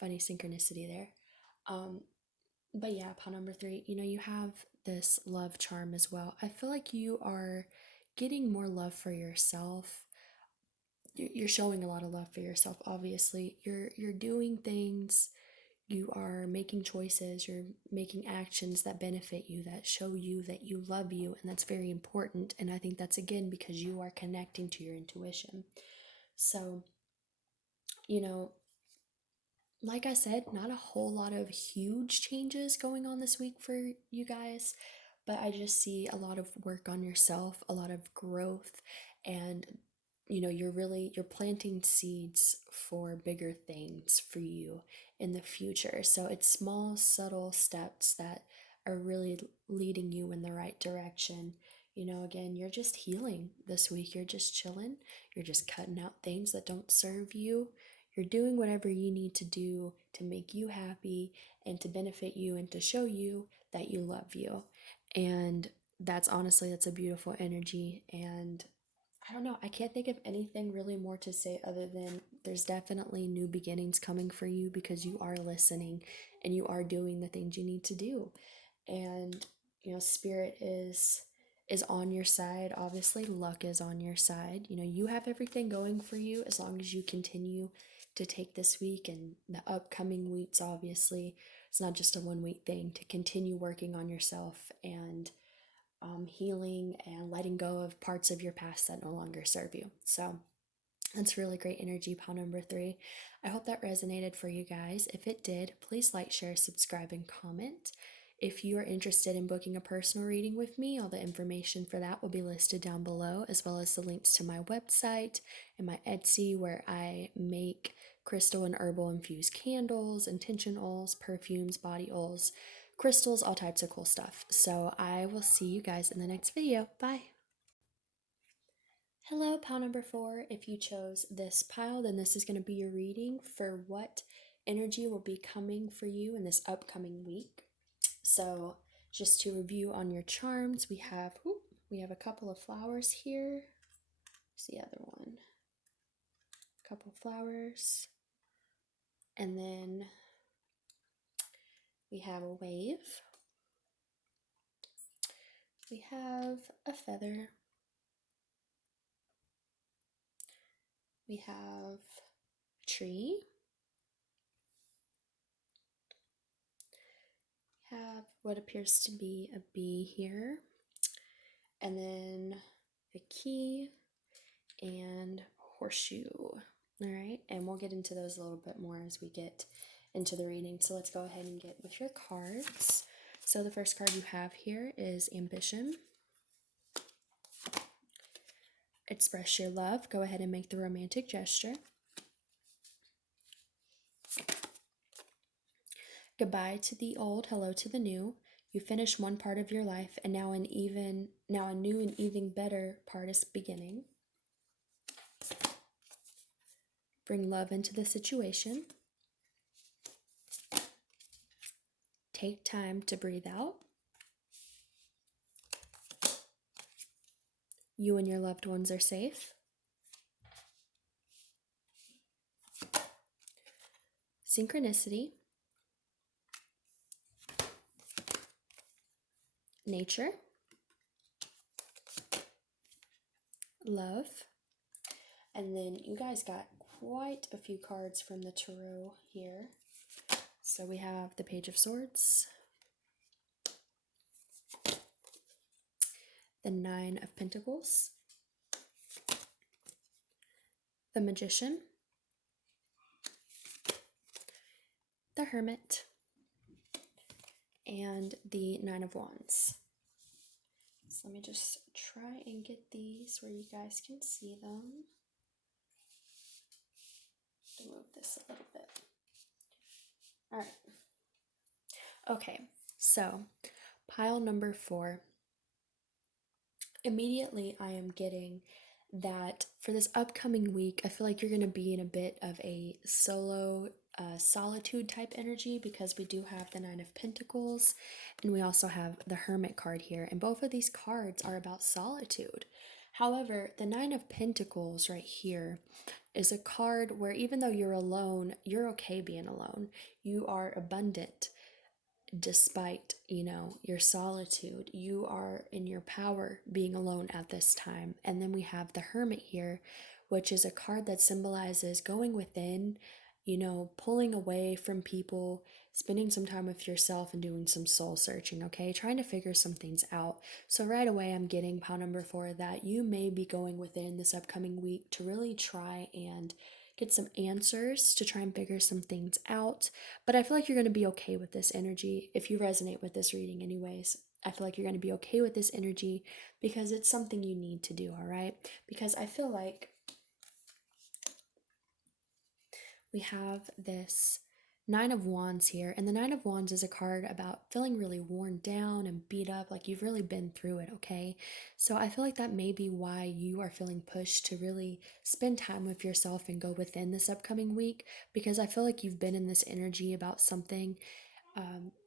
Funny synchronicity there. But yeah, pile number 3, you have this love charm as well. I feel like you are getting more love for yourself. You're showing a lot of love for yourself, obviously. You're doing things, you are making choices, you're making actions that benefit you, that show you that you love you, and that's very important. And I think that's again because you are connecting to your intuition. So, like I said, not a whole lot of huge changes going on this week for you guys, but I just see a lot of work on yourself, a lot of growth, and you're planting seeds for bigger things for you in the future. So it's small, subtle steps that are really leading you in the right direction. Again, you're just healing this week. You're just chilling. You're just cutting out things that don't serve you. You're doing whatever you need to do to make you happy and to benefit you and to show you that you love you. And that's a beautiful energy. And I don't know, I can't think of anything really more to say other than there's definitely new beginnings coming for you because you are listening and you are doing the things you need to do. And spirit is on your side. Obviously, luck is on your side. You have everything going for you as long as you continue to take this week and the upcoming weeks, obviously. It's not just a 1 week thing, to continue working on yourself and healing and letting go of parts of your past that no longer serve you. So that's really great energy, pile number 3. I hope that resonated for you guys. If it did, please like, share, subscribe, and comment. If you are interested in booking a personal reading with me, all the information for that will be listed down below, as well as the links to my website and my Etsy, where I make crystal and herbal infused candles, intention oils, perfumes, body oils, crystals, all types of cool stuff. So I will see you guys in the next video. Bye. Hello, pile number 4. If you chose this pile, then this is going to be your reading for what energy will be coming for you in this upcoming week. So just to review on your charms, we have a couple of flowers here. Where's the other one? A couple of flowers. And then we have a wave. We have a feather. We have a tree. We have what appears to be a bee here. And then a key and a horseshoe. All right, and we'll get into those a little bit more as we get into the reading. So let's go ahead and get with your cards. So the first card you have here is Ambition. Express your love. Go ahead and make the romantic gesture. Goodbye to the old, hello to the new. You finished one part of your life, and now a new and even better part is beginning. Bring love into the situation. Take time to breathe out. You and your loved ones are safe. Synchronicity. Nature. Love. And then you guys got quite a few cards from the tarot here. So we have the Page of Swords, the Nine of Pentacles, the Magician, the Hermit, and the Nine of Wands. So let me just try and get these where you guys can see them. Move this a little bit. All right. Okay, so pile number 4. Immediately I am getting that for this upcoming week, I feel like you're going to be in a bit of a solo solitude type energy, because we do have the Nine of Pentacles and we also have the Hermit card here, and both of these cards are about solitude. However, the Nine of Pentacles right here is a card where even though you're alone, you're okay being alone. You are abundant despite, your solitude. You are in your power being alone at this time. And then we have the Hermit here, which is a card that symbolizes going within, pulling away from people, spending some time with yourself and doing some soul searching, okay? Trying to figure some things out. So right away, I'm getting pile number 4 that you may be going within this upcoming week to really try and get some answers, to try and figure some things out. But I feel like you're going to be okay with this energy if you resonate with this reading anyways. I feel like you're going to be okay with this energy because it's something you need to do, all right? Because I feel like we have this Nine of Wands here, and the Nine of Wands is a card about feeling really worn down and beat up, like you've really been through it, okay? So I feel like that may be why you are feeling pushed to really spend time with yourself and go within this upcoming week, because I feel like you've been in this energy about something,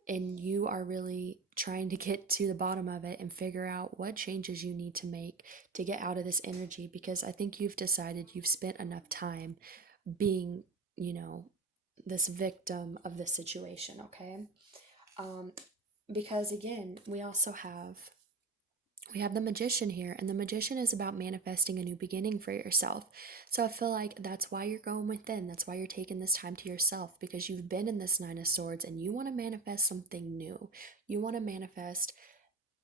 and you are really trying to get to the bottom of it and figure out what changes you need to make to get out of this energy, because I think you've decided you've spent enough time being, this victim of the situation, okay? Because again, we also have we have the Magician here, and the Magician is about manifesting a new beginning for yourself. So I feel like that's why you're going within. That's why you're taking this time to yourself, because you've been in this Nine of Swords and you want to manifest something new. You want to manifest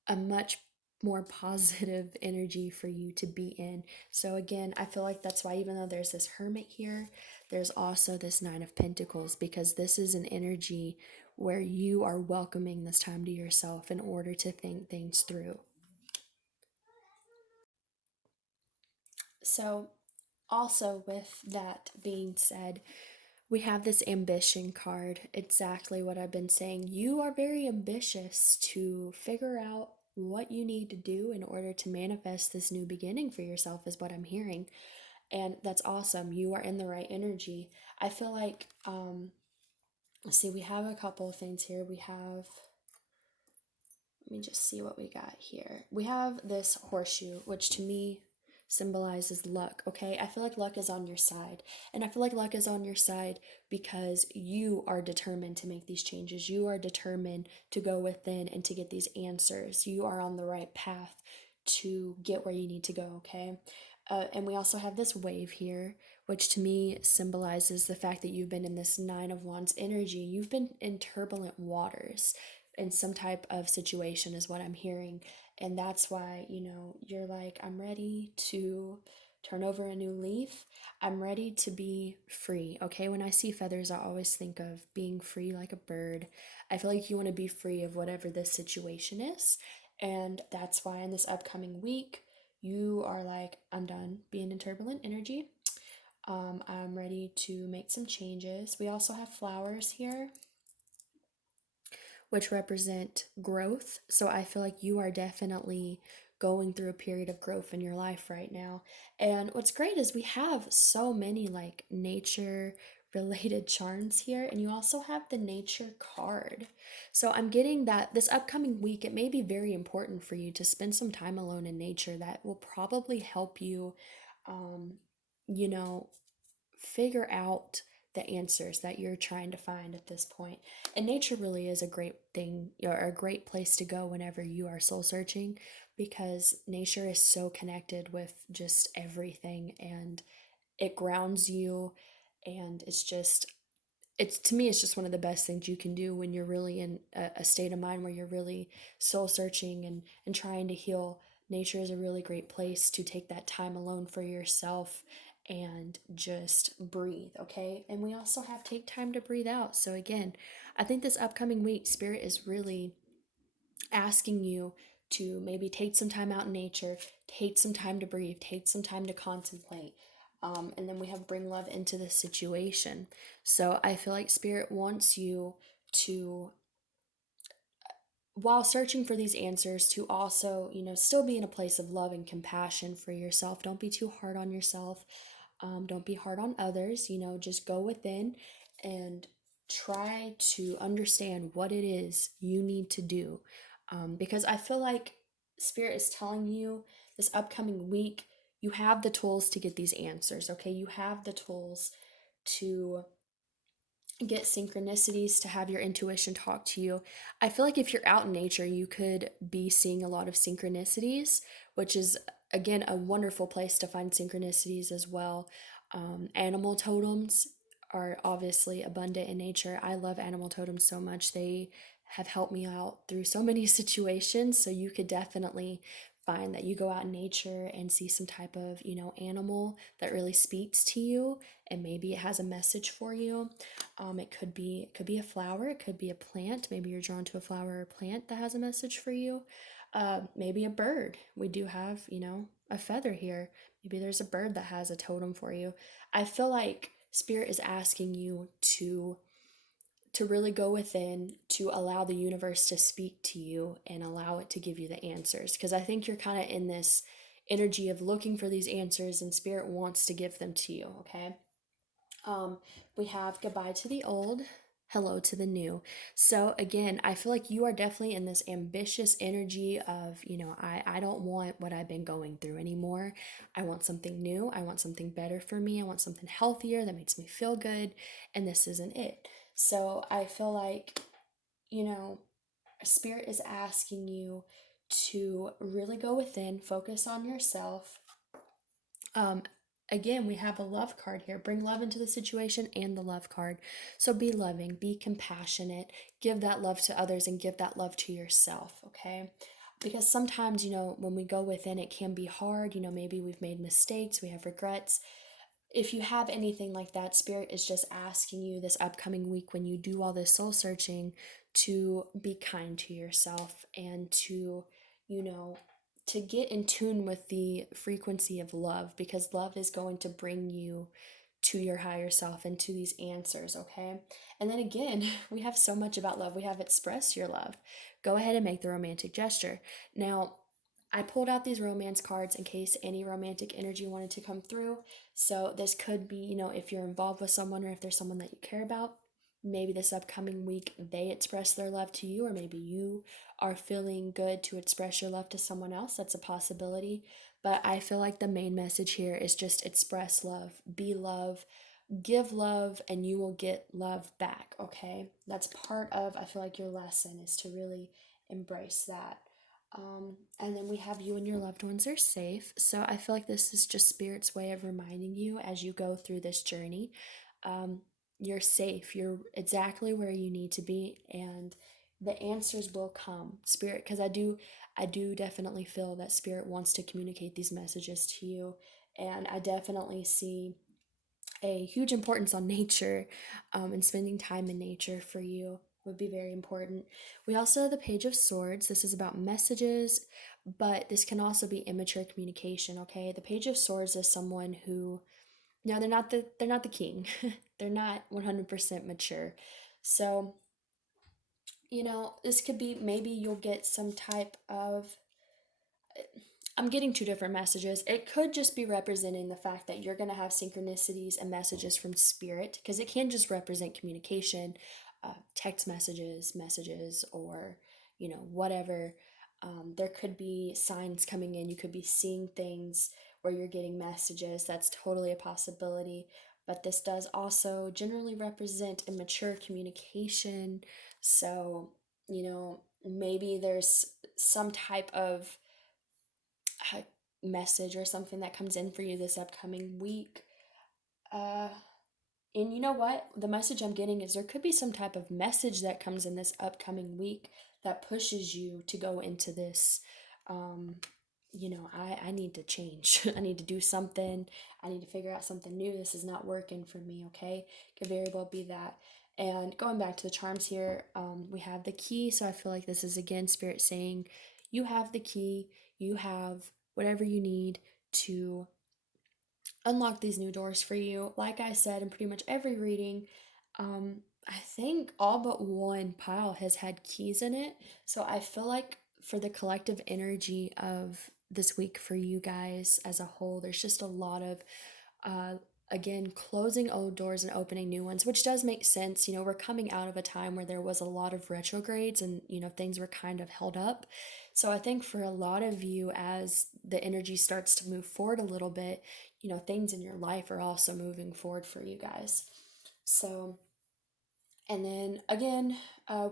a much more positive energy for you to be in. So again, I feel like that's why, even though there's this Hermit here, there's also this Nine of Pentacles, because this is an energy where you are welcoming this time to yourself in order to think things through. So, also, with that being said, we have this ambition card. Exactly what I've been saying. You are very ambitious to figure out what you need to do in order to manifest this new beginning for yourself, is what I'm hearing. And that's awesome. You are in the right energy. I feel like, let's see, we have a couple of things here. We have, let me just see what we got here. We have this horseshoe, which to me symbolizes luck, okay? I feel like luck is on your side. And I feel like luck is on your side because you are determined to make these changes. You are determined to go within and to get these answers. You are on the right path to get where you need to go, okay? And we also have this wave here, which to me symbolizes the fact that you've been in this Nine of Wands energy. You've been in turbulent waters in some type of situation, is what I'm hearing. And that's why, you're like, I'm ready to turn over a new leaf. I'm ready to be free. Okay. When I see feathers, I always think of being free like a bird. I feel like you want to be free of whatever this situation is. And that's why in this upcoming week, you are like, I'm done being in turbulent energy. I'm ready to make some changes. We also have flowers here, which represent growth. So I feel like you are definitely going through a period of growth in your life right now. And what's great is we have so many like nature related charms here, and you also have the nature card. So I'm getting that this upcoming week it may be very important for you to spend some time alone in nature. That will probably help you um you know figure out the answers that you're trying to find at this point. And nature really is a great thing, or a great place to go whenever you are soul searching, because nature is so connected with just everything, and it grounds you. And it's to me, it's just one of the best things you can do when you're really in a state of mind where you're really soul searching and trying to heal. Nature is a really great place to take that time alone for yourself and just breathe, okay? And we also have take time to breathe out. So again, I think this upcoming week, Spirit is really asking you to maybe take some time out in nature, take some time to breathe, take some time to contemplate. And then we have bring love into the situation. So I feel like Spirit wants you to, while searching for these answers, to also, still be in a place of love and compassion for yourself. Don't be too hard on yourself. Don't be hard on others. Just go within and try to understand what it is you need to do. Because I feel like Spirit is telling you this upcoming week, you have the tools to get these answers, okay? You have the tools to get synchronicities, to have your intuition talk to you. I feel like if you're out in nature, you could be seeing a lot of synchronicities, which is, again, a wonderful place to find synchronicities as well. Animal totems are obviously abundant in nature. I love animal totems so much. They have helped me out through so many situations. So you could definitely find that you go out in nature and see some type of, animal that really speaks to you, and maybe it has a message for you. It could be a flower, it could be a plant. Maybe you're drawn to a flower or plant that has a message for you. Maybe a bird. We do have, a feather here. Maybe there's a bird that has a totem for you. I feel like Spirit is asking you to really go within, to allow the universe to speak to you and allow it to give you the answers, because I think you're kind of in this energy of looking for these answers, and Spirit wants to give them to you, okay? Um, we have goodbye to the old, hello to the new. So again, I feel like you are definitely in this ambitious energy of, I don't want what I've been going through anymore. I want something new. I want something better for me. I want something healthier that makes me feel good. And this isn't it. So I feel like, Spirit is asking you to really go within, focus on yourself. Um, Again, we have a love card here. Bring love into the situation and the love card. So be loving, be compassionate, give that love to others and give that love to yourself, okay? Because sometimes, when we go within, it can be hard. Maybe we've made mistakes, we have regrets. If you have anything like that, Spirit is just asking you this upcoming week when you do all this soul searching to be kind to yourself and you know, to get in tune with the frequency of love, because love is going to bring you to your higher self and to these answers, okay? And then again, we have so much about love. We have express your love. Go ahead and make the romantic gesture. Now, I pulled out these romance cards in case any romantic energy wanted to come through. So this could be, if you're involved with someone or if there's someone that you care about, maybe this upcoming week they express their love to you, or maybe you are feeling good to express your love to someone else. That's a possibility. But I feel like the main message here is just express love, be love, give love, and you will get love back, okay? That's part of, I feel like, your lesson is to really embrace that. And then we have you and your loved ones are safe. So I feel like this is just Spirit's way of reminding you as you go through this journey. Um, you're safe. You're exactly where you need to be, and the answers will come. Spirit, because I do definitely feel that Spirit wants to communicate these messages to you, and I definitely see a huge importance on nature, and spending time in nature for you would be very important. We also have the Page of Swords. This is about messages, but this can also be immature communication, okay? The Page of Swords is someone who, no, they're not the king. They're not 100% mature. So, this could be, maybe you'll get some type of, I'm getting two different messages. It could just be representing the fact that you're going to have synchronicities and messages from Spirit, because it can just represent communication, text messages, or, whatever. There could be signs coming in. You could be seeing things where you're getting messages. That's totally a possibility. But this does also generally represent immature communication. So, maybe there's some type of a message or something that comes in for you this upcoming week. Uh, and you know what? The message I'm getting is there could be some type of message that comes in this upcoming week that pushes you to go into this. Um, I need to change. I need to do something. I need to figure out something new. This is not working for me, okay? Could very well be that. And going back to the charms here, we have the key. So I feel like this is again Spirit saying, you have the key, you have whatever you need to unlock these new doors for you. Like I said, in pretty much every reading, I think all but one pile has had keys in it. So I feel like for the collective energy of this week for you guys as a whole, there's just a lot of, uh, again, closing old doors and opening new ones, which does make sense. We're coming out of a time where there was a lot of retrogrades and, things were kind of held up. So I think for a lot of you, as the energy starts to move forward a little bit, things in your life are also moving forward for you guys. So, and then again,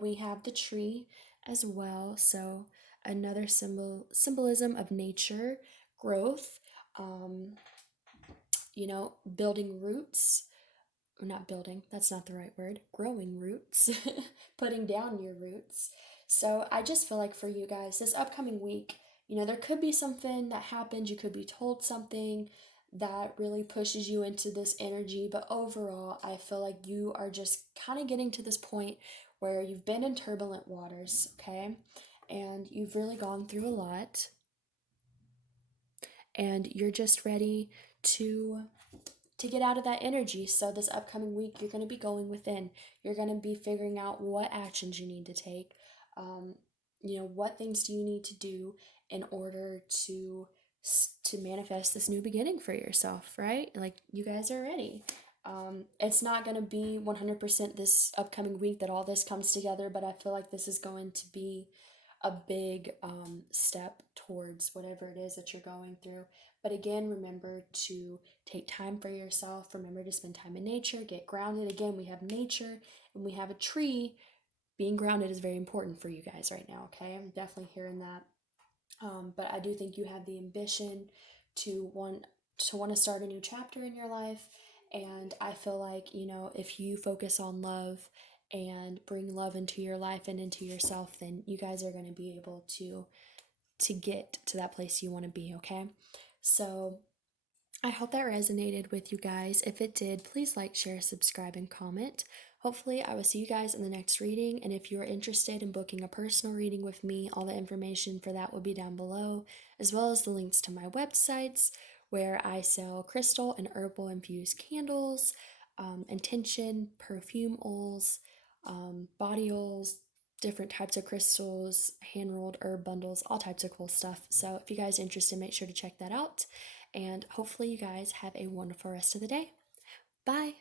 we have the tree as well. So another symbolism of nature, growth, um, building roots, or not building, that's not the right word, growing roots, putting down your roots. So I just feel like for you guys, this upcoming week, there could be something that happens, you could be told something that really pushes you into this energy, but overall, I feel like you are just kind of getting to this point where you've been in turbulent waters, okay? And you've really gone through a lot, and you're just ready to get out of that energy. So this upcoming week, you're going to be going within. You're going to be figuring out what actions you need to take. Um, what things do you need to do in order to manifest this new beginning for yourself, right? Like, you guys are ready. It's not going to be 100% this upcoming week that all this comes together, but I feel like this is going to be a big step towards whatever it is that you're going through. But again, remember to take time for yourself. Remember to spend time in nature, get grounded. Again, we have nature and we have a tree. Being grounded is very important for you guys right now, okay? I'm definitely hearing that. But I do think you have the ambition to want to start a new chapter in your life. And I feel like, if you focus on love and bring love into your life and into yourself, then you guys are going to be able to get to that place you want to be, okay? So I hope that resonated with you guys. If it did, please like, share, subscribe, and comment. Hopefully, I will see you guys in the next reading. And if you're interested in booking a personal reading with me, all the information for that will be down below, as well as the links to my websites where I sell crystal and herbal infused candles, intention, perfume oils, body oils, different types of crystals, hand rolled herb bundles, all types of cool stuff. So if you guys are interested, make sure to check that out. And hopefully, you guys have a wonderful rest of the day. Bye.